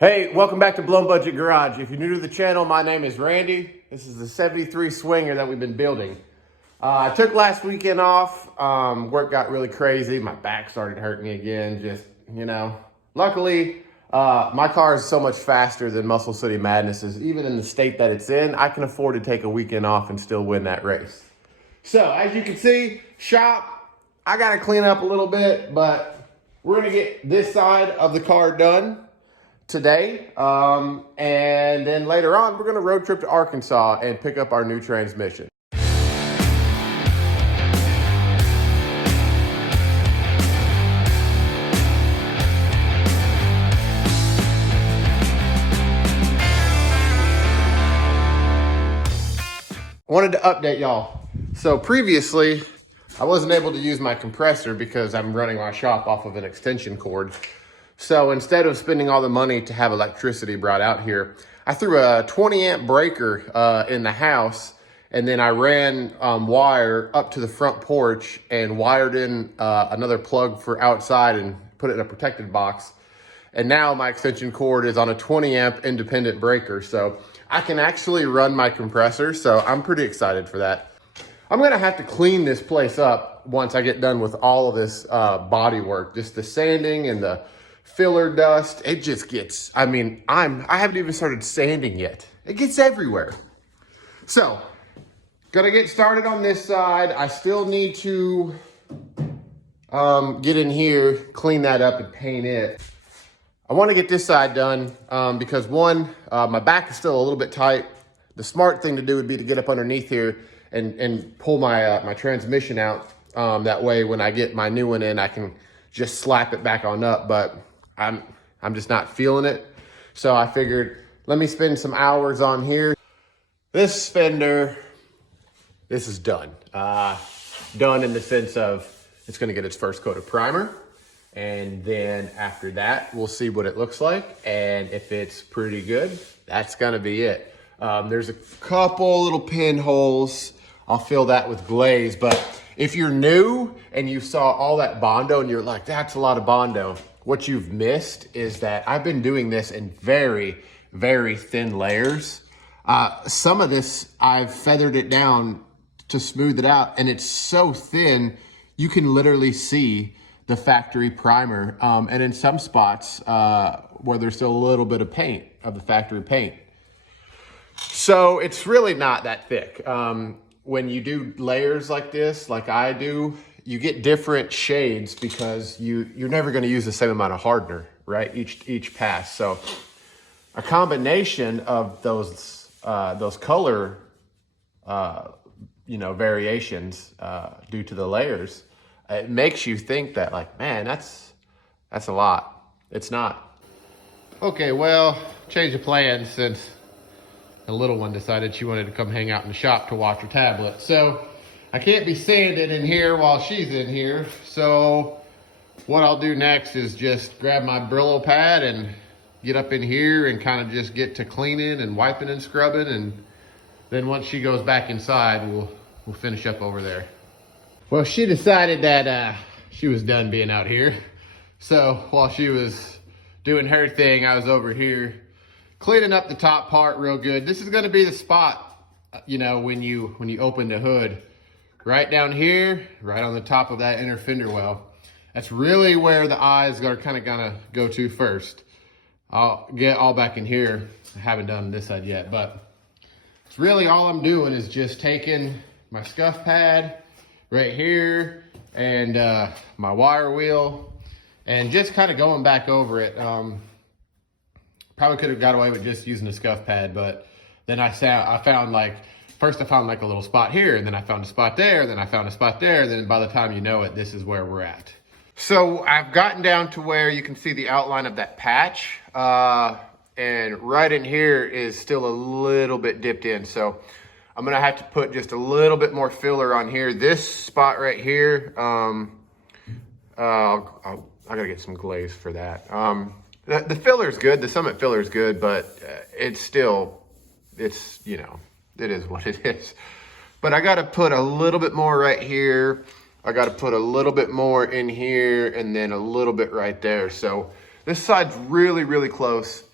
Hey, welcome back to Blown Budget Garage. If you're new to the channel, my name is Randy. This is the 73 Swinger that we've been building. I took last weekend off. Work got really crazy. My back started hurting again. Luckily, my car is so much faster than Muscle City Madness is. Even in the state that it's in, I can afford to take a weekend off and still win that race. So, as you can see, shop, I got to clean up a little bit, but we're going to get this side of the car done today, and then later on we're going to road trip to Arkansas and pick up our new transmission. Wanted to update y'all. So previously I wasn't able to use my compressor because I'm running my shop off of an extension cord. So instead of spending all the money to have electricity brought out here, I threw a 20 amp breaker in the house, and then I ran wire up to the front porch and wired in another plug for outside and put it in a protected box. And now my extension cord is on a 20 amp independent breaker. So I can actually run my compressor. So I'm pretty excited for that. I'm gonna have to clean this place up once I get done with all of this body work, just the sanding and the filler dust. It just gets, I haven't even started sanding yet. It gets everywhere. So, gonna get started on this side. I still need to get in here, clean that up and paint it. I wanna get this side done because one, my back is still a little bit tight. The smart thing to do would be to get up underneath here and pull my, my transmission out. That way when I get my new one in, I can just slap it back on up, but I'm just not feeling it. So I figured, let me spend some hours on here. This fender, this is done. Done in the sense of it's gonna get its first coat of primer. And then after that, we'll see what it looks like. And if it's pretty good, that's gonna be it. There's a couple little pinholes. I'll fill that with glaze, but if you're new and you saw all that Bondo and you're like, that's a lot of Bondo, what you've missed is that I've been doing this in very, very thin layers. Some of this, I've feathered it down to smooth it out, and it's so thin, you can literally see the factory primer. And in some spots where there's still a little bit of paint, of the factory paint. So it's really not that thick. When you do layers like this, like I do, you get different shades because you're never going to use the same amount of hardener, right? Each pass. So a combination of those color, variations due to the layers, it makes you think that like, man, that's a lot. It's not. Okay, well, change of plans since the little one decided she wanted to come hang out in the shop to watch her tablet. So I can't be sanding in here while she's in here. So what I'll do next is just grab my Brillo pad and get up in here and kind of just get to cleaning and wiping and scrubbing. And then once she goes back inside, we'll finish up over there. Well, she decided that she was done being out here. So while she was doing her thing, I was over here cleaning up the top part real good. This is gonna be the spot, when you open the hood. Right down here, right on the top of that inner fender well. That's really where the eyes are kind of gonna go to first. I'll get all back in here. I haven't done this side yet, but it's really all I'm doing is just taking my scuff pad right here and my wire wheel and just kind of going back over it. Probably could have got away with just using a scuff pad, but then I found like, first I found like a little spot here, and then I found a spot there, and then I found a spot there, and then by the time you know it, this is where we're at. So I've gotten down to where you can see the outline of that patch, and right in here is still a little bit dipped in. So I'm gonna have to put just a little bit more filler on here. This spot right here, I gotta get some glaze for that. The filler's good, the Summit filler's good, but it is what it is. But I gotta put a little bit more right here. I gotta put a little bit more in here and then a little bit right there. So this side's really, really close.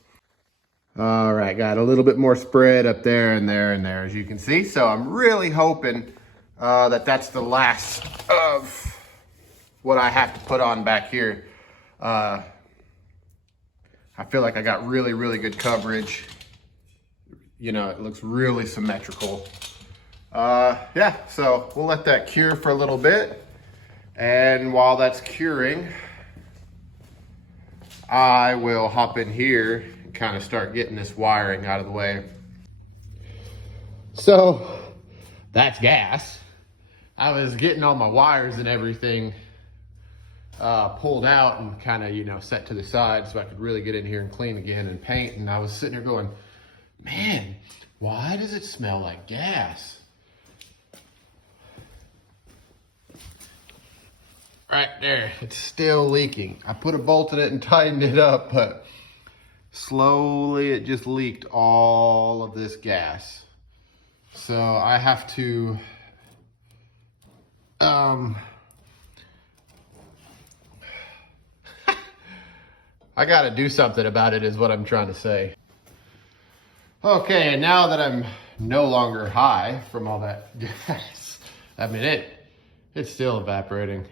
All right, got a little bit more spread up there and there and there, as you can see. So I'm really hoping that that's the last of what I have to put on back here. I feel like I got really, really good coverage. You know, it looks really symmetrical. Yeah, so we'll let that cure for a little bit. And while that's curing, I will hop in here and kind of start getting this wiring out of the way. So that's gas. I was getting all my wires and everything pulled out and kind of, you know, set to the side so I could really get in here and clean again and paint. And I was sitting here going, man, why does it smell like gas? Right there, it's still leaking. I put a bolt in it and tightened it up, but slowly it just leaked all of this gas. So I have to, I gotta do something about it is what I'm trying to say. Okay, and now that I'm no longer high from all that gas, I mean, it's still evaporating.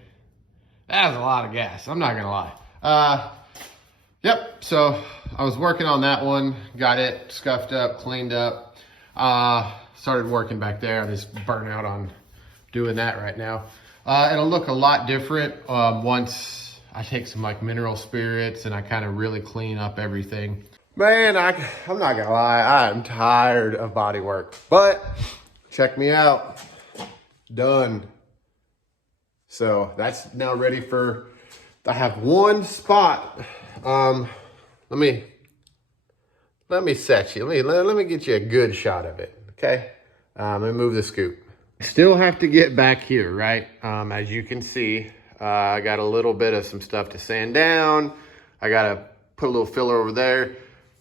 That was a lot of gas, I'm not gonna lie. Yep, so I was working on that one, got it scuffed up, cleaned up, started working back there. I'm just burnt out on doing that right now. It'll look a lot different once I take some like mineral spirits and I kind of really clean up everything. Man, I'm not gonna lie, I'm tired of body work, but check me out, done. So that's now ready for, I have one spot. Let me set you, let me get you a good shot of it, okay? Let me move the scoop. Still have to get back here, right? As you can see, I got a little bit of some stuff to sand down. I gotta put a little filler over there.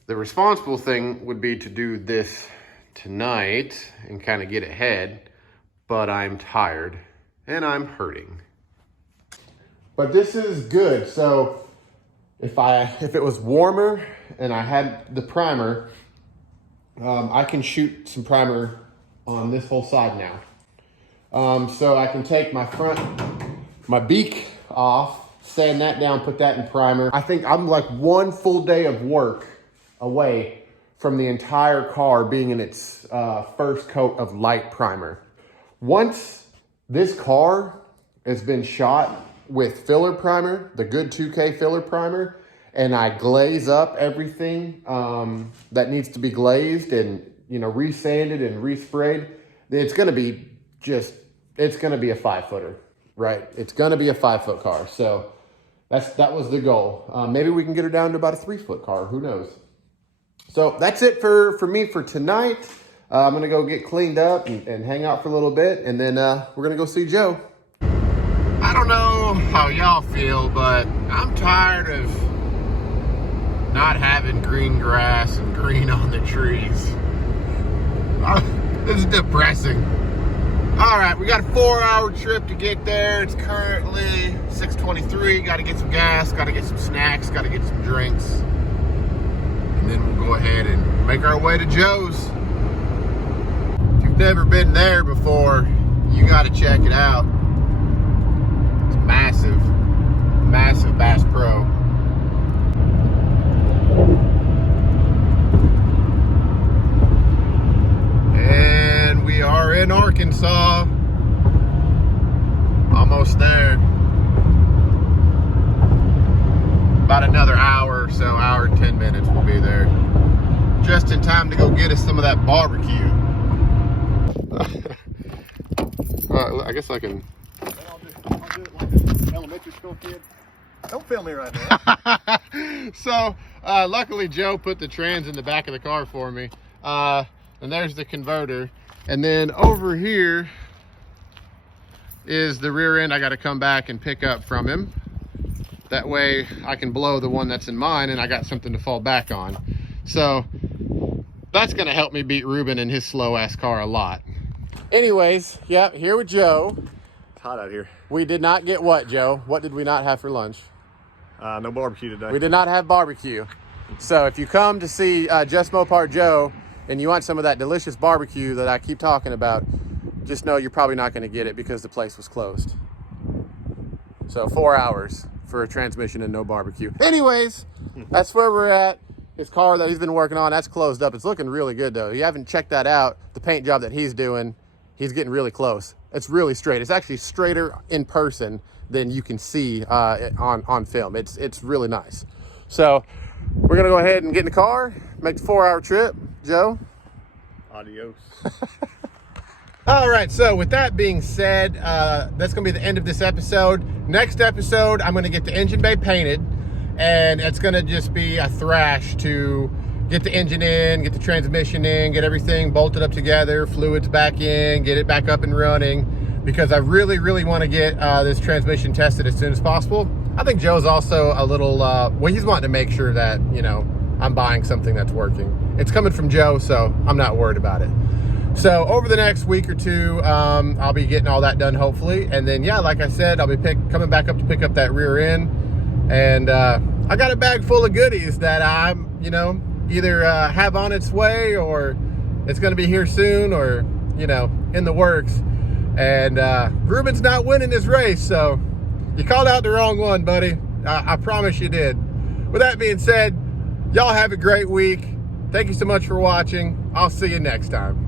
The responsible thing would be to do this tonight and kind of get ahead, but I'm tired and I'm hurting. But this is good. So if it was warmer and I had the primer, I can shoot some primer on this whole side now. So I can take my beak off, sand that down, put that in primer. I think I'm like one full day of work away from the entire car being in its first coat of light primer. Once this car has been shot with filler primer, the good 2K filler primer, and I glaze up everything that needs to be glazed and, you know, resanded and resprayed, then it's gonna be a 5-footer, right? It's gonna be a 5-foot car. So that was the goal. Maybe we can get her down to about a 3-foot car, who knows? So that's it for me for tonight. I'm gonna go get cleaned up and hang out for a little bit, and then we're gonna go see Joe. I don't know how y'all feel, but I'm tired of not having green grass and green on the trees. This is depressing. All right, we got a 4-hour trip to get there. It's currently 6:23. Got to get some gas, got to get some snacks, got to get some drinks. And then we'll go ahead and make our way to Joe's. If you've never been there before, you got to check it out. It's massive, massive Bass Pro. And we are in Arkansas. Almost there. About another hour or so, hour and 10 minutes we'll be there. Just in time to go get us some of that barbecue. I guess I can. I'll do it like an elementary school kid. Don't film me right now. So, luckily Joe put the trans in the back of the car for me. And there's the converter. And then over here is the rear end I got to come back and pick up from him. That way I can blow the one that's in mine and I got something to fall back on. So that's going to help me beat Ruben in his slow ass car a lot. Anyways, yeah, here with Joe. It's hot out here. We did not get what, Joe? What did we not have for lunch? No barbecue today. We did not have barbecue. So if you come to see Just Mopar Joe and you want some of that delicious barbecue that I keep talking about, just know you're probably not going to get it because the place was closed. So 4 hours for a transmission and no barbecue. Anyways, that's where we're at. His car that he's been working on, that's closed up. It's looking really good though. You haven't checked that out. The paint job that he's doing, he's getting really close. It's really straight. It's actually straighter in person than you can see on film. It's really nice. So we're gonna go ahead and get in the car, make the 4 hour trip. Joe? Adios. All right, so with that being said, that's gonna be the end of this episode. Next episode, I'm gonna get the engine bay painted, and it's gonna just be a thrash to get the engine in, get the transmission in, get everything bolted up together, fluids back in, get it back up and running, because I really, really wanna get this transmission tested as soon as possible. I think Joe's also a little, well, he's wanting to make sure that, you know, I'm buying something that's working. It's coming from Joe, so I'm not worried about it. So over the next week or two, I'll be getting all that done, hopefully. And then, yeah, like I said, I'll be coming back up to pick up that rear end. And I got a bag full of goodies that I'm, you know, either have on its way, or it's going to be here soon, or, you know, in the works. And Ruben's not winning this race, so you called out the wrong one, buddy. I promise you did. With that being said, y'all have a great week. Thank you so much for watching. I'll see you next time.